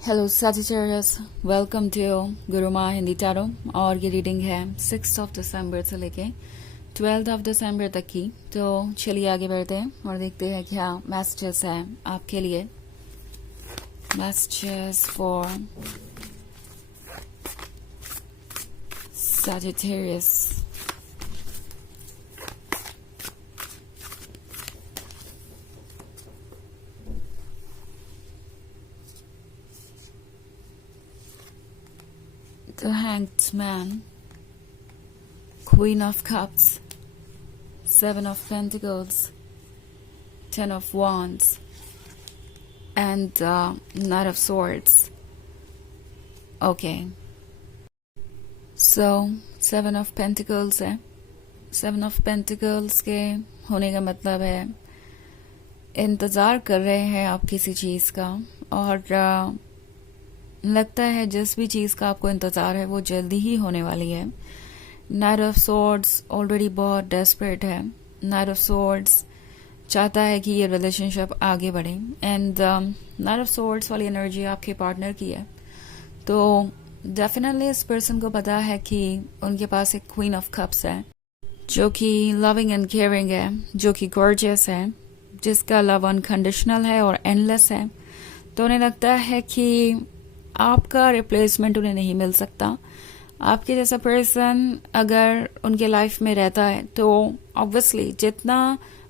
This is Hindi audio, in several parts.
Hello Sagittarius, welcome to Guruma Hindi tarot. और ये रीडिंग है 6 दिसंबर से लेके 12 दिसंबर तक की। तो चलिए आगे बढ़ते हैं और देखते हैं क्या मैसेजेस हैं आपके लिए। Messages for Sagittarius। The Hanged Man, Queen of Cups, 7 of Pentacles, 10 of Wands, and Knight of Swords. Okay. So 7 of Pentacles है। 7 of Pentacles के होने का मतलब है इंतज़ार कर रहे हैं आप किसी चीज़ का, और लगता है जिस भी चीज़ का आपको इंतज़ार है वो जल्दी ही होने वाली है। नाइट ऑफ सॉर्ड्स ऑलरेडी बहुत डेस्परेट है। नाइट ऑफ सॉर्ड्स चाहता है कि ये रिलेशनशिप आगे बढ़े, एंड नाइट ऑफ सॉर्ड्स वाली एनर्जी आपके पार्टनर की है। तो डेफिनेटली इस पर्सन को पता है कि उनके पास एक क्वीन ऑफ कप्स है जो कि लविंग एंड केयरिंग है, जो कि गॉर्जियस है, जिसका लव अनकंडीशनल है और एंडलेस है। तो उन्हें लगता है कि आपका रिप्लेसमेंट उन्हें नहीं मिल सकता। आपके जैसा पर्सन अगर उनके लाइफ में रहता है तो ऑब्वियसली जितना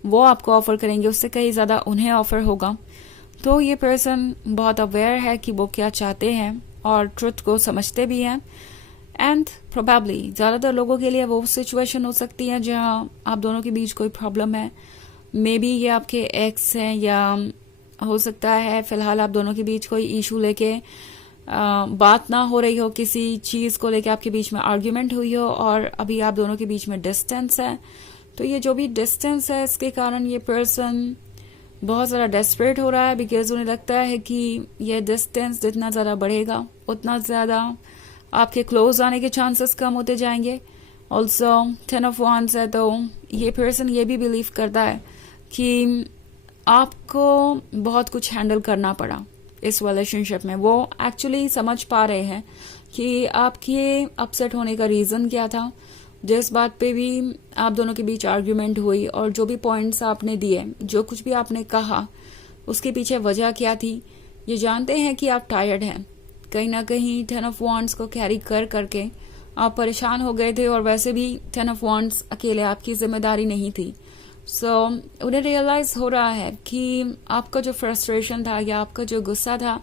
वो आपको ऑफर करेंगे उससे कहीं ज़्यादा उन्हें ऑफर होगा। तो ये पर्सन बहुत अवेयर है कि वो क्या चाहते हैं और ट्रुथ को समझते भी हैं। एंड प्रोबेबली ज़्यादातर लोगों के लिए वो सिचुएशन हो सकती है जहां आप दोनों के बीच कोई प्रॉब्लम है। मे बी ये आपके एक्स हैं, या हो सकता है फिलहाल आप दोनों के बीच कोई इशू लेके बात ना हो रही हो, किसी चीज़ को लेके आपके बीच में आर्ग्यूमेंट हुई हो और अभी आप दोनों के बीच में डिस्टेंस है। तो ये जो भी डिस्टेंस है इसके कारण ये पर्सन बहुत ज़्यादा डेस्परेट हो रहा है, बिकॉज उन्हें लगता है कि ये डिस्टेंस जितना ज़्यादा बढ़ेगा उतना ज़्यादा आपके क्लोज आने के चांसेस कम होते जाएंगे। ऑल्सो 10 of Wands है, तो ये पर्सन ये भी बिलीव करता है कि आपको बहुत कुछ हैंडल करना पड़ा इस रिलेशनशिप में। वो एक्चुअली समझ पा रहे हैं कि आपके अपसेट होने का रीज़न क्या था, जिस बात पे भी आप दोनों के बीच आर्ग्यूमेंट हुई और जो भी पॉइंट्स आपने दिए, जो कुछ भी आपने कहा, उसके पीछे वजह क्या थी। ये जानते हैं कि आप टायर्ड हैं। कहीं ना कहीं 10 of Wands को कैरी कर करके आप परेशान हो गए थे, और वैसे भी 10 of Wands अकेले आपकी जिम्मेदारी नहीं थी। सो उन्हें रियलाइज हो रहा है कि आपका जो फ्रस्ट्रेशन था या आपका जो गुस्सा था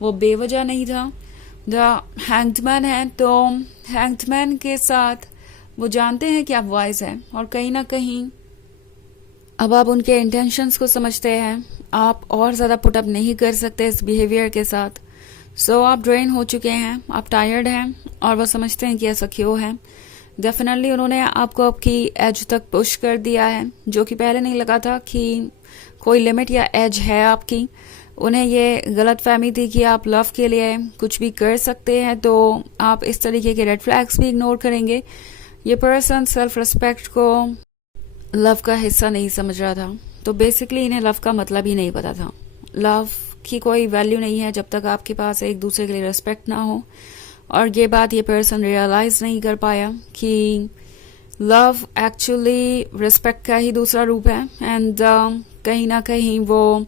वो बेवजह नहीं था। द हैंग्डमैन है, तो हैंग्डमैन के साथ वो जानते हैं कि आप वाइज हैं, और कहीं ना कहीं अब आप उनके इंटेंशंस को समझते हैं। आप और ज़्यादा पुटअप नहीं कर सकते इस बिहेवियर के साथ। सो आप ड्रेन हो चुके हैं, आप टायर्ड हैं, और वो समझते हैं कि ऐसा क्यों है। डेफिनेटली उन्होंने आपको आपकी एज तक पुश कर दिया है, जो कि पहले नहीं लगा था कि कोई लिमिट या एज है आपकी। उन्हें ये गलत फहमी थी कि आप लव के लिए कुछ भी कर सकते हैं, तो आप इस तरीके के रेड फ्लैग्स भी इग्नोर करेंगे। ये पर्सन सेल्फ रिस्पेक्ट को लव का हिस्सा नहीं समझ रहा था। तो बेसिकली इन्हें लव का मतलब ही नहीं पता था। लव की कोई वैल्यू नहीं है जब तक आपके पास एक दूसरे के लिए रिस्पेक्ट ना हो, और ये बात ये पर्सन रियलाइज नहीं कर पाया कि लव एक्चुअली रिस्पेक्ट का ही दूसरा रूप है। एंड कहीं ना कहीं वो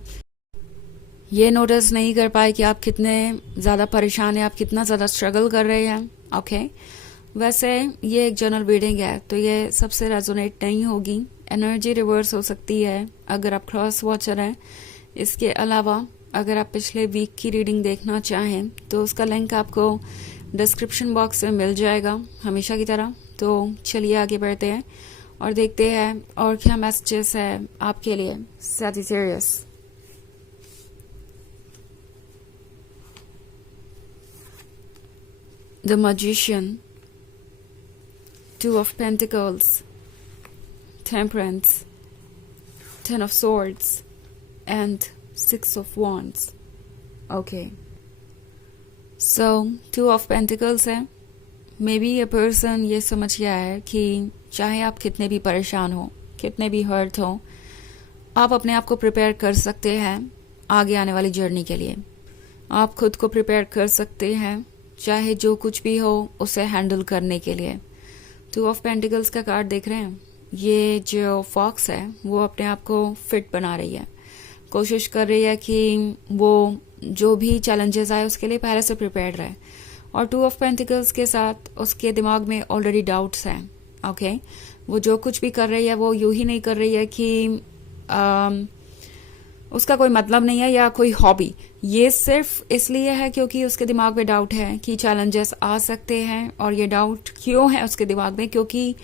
ये नोटिस नहीं कर पाए कि आप कितने ज़्यादा परेशान हैं, आप कितना ज़्यादा स्ट्रगल कर रहे हैं। ओके, वैसे ये एक जनरल रीडिंग है, तो ये सबसे रेजोनेट नहीं होगी। एनर्जी रिवर्स हो सकती है अगर आप क्रॉस वॉचर हैं। इसके अलावा अगर आप पिछले वीक की रीडिंग देखना चाहें तो उसका लिंक आपको डिस्क्रिप्शन बॉक्स में मिल जाएगा हमेशा की तरह। तो चलिए आगे बढ़ते हैं और देखते हैं और क्या मैसेजेस है आपके लिए Sagittarius। The Magician, 2 of Pentacles, Temperance, 10 of Swords, and 6 of Wands. Okay. So 2 of Pentacles है। मे बी ये पर्सन ये समझ गया है कि चाहे आप कितने भी परेशान हो, कितने भी हर्ट हो, आप अपने आप को प्रिपेयर कर सकते हैं आगे आने वाली जर्नी के लिए। आप खुद को प्रिपेयर कर सकते हैं, चाहे जो कुछ भी हो उसे हैंडल करने के लिए। 2 ऑफ पेंटिकल्स का कार्ड देख रहे हैं, ये जो फॉक्स है वो अपने आप को फिट बना रही है, कोशिश कर रही है कि वो जो भी चैलेंजेस आए उसके लिए पहले से प्रिपेयर्ड रहे। और 2 ऑफ पेंटिकल्स के साथ उसके दिमाग में ऑलरेडी डाउट्स हैं। ओके, वो जो कुछ भी कर रही है वो यूं ही नहीं कर रही है कि उसका कोई मतलब नहीं है या कोई हॉबी। ये सिर्फ इसलिए है क्योंकि उसके दिमाग में डाउट है कि चैलेंजेस आ सकते हैं। और ये डाउट क्यों है उसके दिमाग में? क्योंकि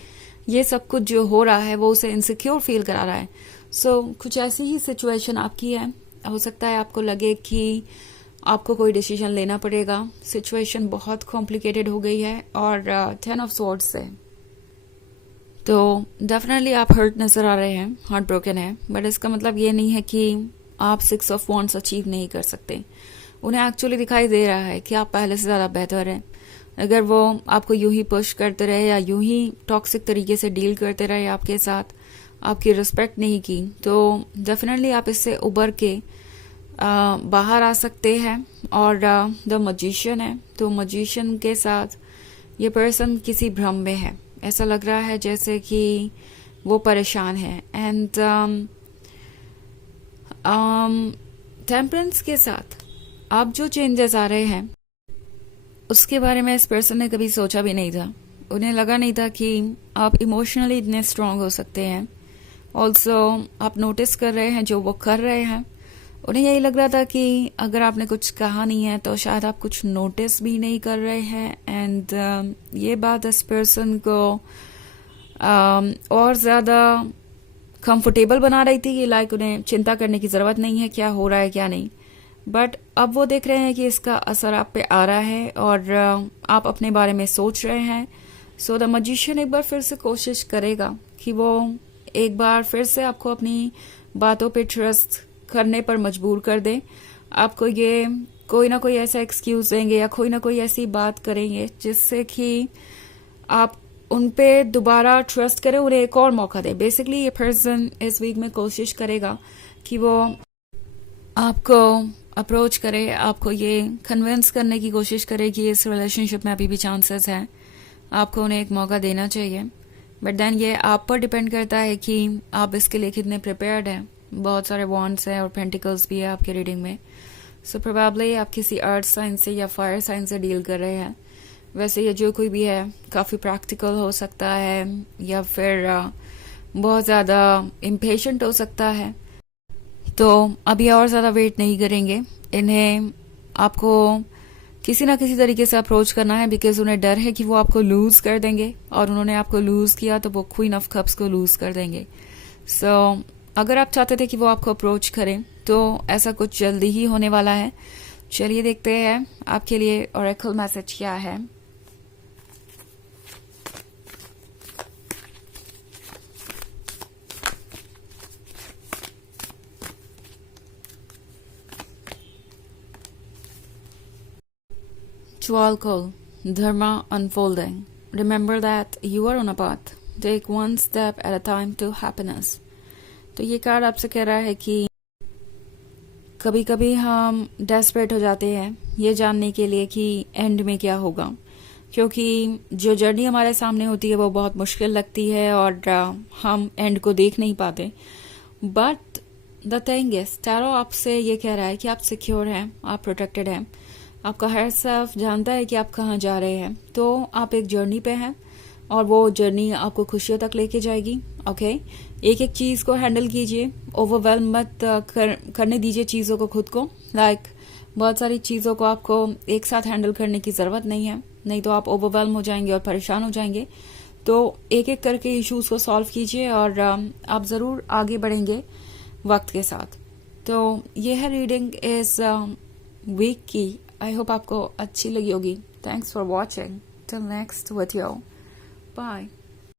ये सब कुछ जो हो रहा है वो उसे इनसिक्योर फील करा रहा है। कुछ ऐसी ही सिचुएशन आपकी है। हो सकता है आपको लगे कि आपको कोई डिसीजन लेना पड़ेगा, सिचुएशन बहुत कॉम्प्लिकेटेड हो गई है और 10 ऑफ स्वॉर्ड्स है, तो डेफिनेटली आप हर्ट नजर आ रहे हैं, हार्ट ब्रोकन है। बट इसका मतलब ये नहीं है कि आप 6 ऑफ वॉन्ड्स अचीव नहीं कर सकते। उन्हें एक्चुअली दिखाई दे रहा है कि आप पहले से ज़्यादा बेहतर हैं। अगर वो आपको यूं ही पुश करते रहे या यूं ही टॉक्सिक तरीके से डील करते रहे आपके साथ, आपकी रिस्पेक्ट नहीं की, तो डेफिनेटली आप इससे उबर के बाहर आ सकते हैं। और द मजिशियन है, तो मजिशियन के साथ ये पर्सन किसी भ्रम में है। ऐसा लग रहा है जैसे कि वो परेशान है। एंड टेम्परेंस के साथ आप जो चेंजेस आ रहे हैं उसके बारे में इस पर्सन ने कभी सोचा भी नहीं था। उन्हें लगा नहीं था कि आप इमोशनली इतने स्ट्रांग हो सकते हैं। ऑल्सो आप नोटिस कर रहे हैं जो वो कर रहे हैं। उन्हें यही लग रहा था कि अगर आपने कुछ कहा नहीं है तो शायद आप कुछ नोटिस भी नहीं कर रहे हैं। एंड ये बात इस पर्सन को और ज़्यादा कंफर्टेबल बना रही थी कि लाइक उन्हें चिंता करने की ज़रूरत नहीं है क्या हो रहा है क्या नहीं। बट अब वो देख रहे हैं कि इसका असर आप पे आ रहा है और आप अपने बारे में सोच रहे हैं। सो द मजिशियन एक बार फिर से कोशिश करेगा कि वो एक बार फिर से आपको अपनी बातों पे ट्रस्ट करने पर मजबूर कर दे। आपको ये कोई ना कोई ऐसा एक्सक्यूज देंगे या कोई ना कोई ऐसी बात करेंगे जिससे कि आप उन पे दोबारा ट्रस्ट करें, उन्हें एक और मौका दे। बेसिकली ये पर्सन इस वीक में कोशिश करेगा कि वो आपको अप्रोच करे, आपको ये कन्विंस करने की कोशिश करे कि इस रिलेशनशिप में अभी भी चांसेस हैं, आपको उन्हें एक मौका देना चाहिए। बट देन ये आप पर डिपेंड करता है कि आप इसके लिए कितने प्रिपेयर्ड हैं। बहुत सारे वॉन्ड्स हैं और पेंटिकल्स भी है आपके रीडिंग में। सो प्रोबेबली आप किसी अर्थ साइन से या फायर साइन से डील कर रहे हैं। वैसे ये जो कोई भी है काफ़ी प्रैक्टिकल हो सकता है या फिर बहुत ज़्यादा इम्पेशेंट हो सकता है। तो अब ये और ज़्यादा वेट नहीं करेंगे, इन्हें आपको किसी ना किसी तरीके से अप्रोच करना है। बिकॉज उन्हें डर है कि वो आपको लूज़ कर देंगे और उन्होंने आपको लूज़ किया तो वो क्वीन ऑफ कप्स को लूज़ कर देंगे। सो अगर आप चाहते थे कि वो आपको अप्रोच करें तो ऐसा कुछ जल्दी ही होने वाला है। चलिए देखते हैं आपके लिए ओरेकल मैसेज क्या है। Call Dharma unfolding. Remember that you are on a path. Take one step at a time to happiness. तो ये कार्ड आपसे कह रहा है कि कभी कभी हम डेस्परेट हो जाते हैं ये जानने के लिए कि एंड में क्या होगा, क्योंकि जो जर्नी हमारे सामने होती है वो बहुत मुश्किल लगती है और हम एंड को देख नहीं पाते। But the thing is, tarot आपसे ये कह रहा है कि आप सिक्योर हैं, आप प्रोटेक्टेड हैं, आपका हर सेल्फ जानता है कि आप कहाँ जा रहे हैं। तो आप एक जर्नी पे हैं और वो जर्नी आपको खुशियों तक लेके जाएगी। ओके, एक एक चीज़ को हैंडल कीजिए, ओवरवेलम मत करने दीजिए चीज़ों को खुद को। लाइक बहुत सारी चीज़ों को आपको एक साथ हैंडल करने की ज़रूरत नहीं है, नहीं तो आप ओवरवेलम हो जाएंगे और परेशान हो जाएंगे। तो एक एक करके इश्यूज को सॉल्व कीजिए और आप ज़रूर आगे बढ़ेंगे वक्त के साथ। तो ये है रीडिंग इस वीक की। आई होप आपको अच्छी लगी होगी। Thanks for watching. Till next video, bye.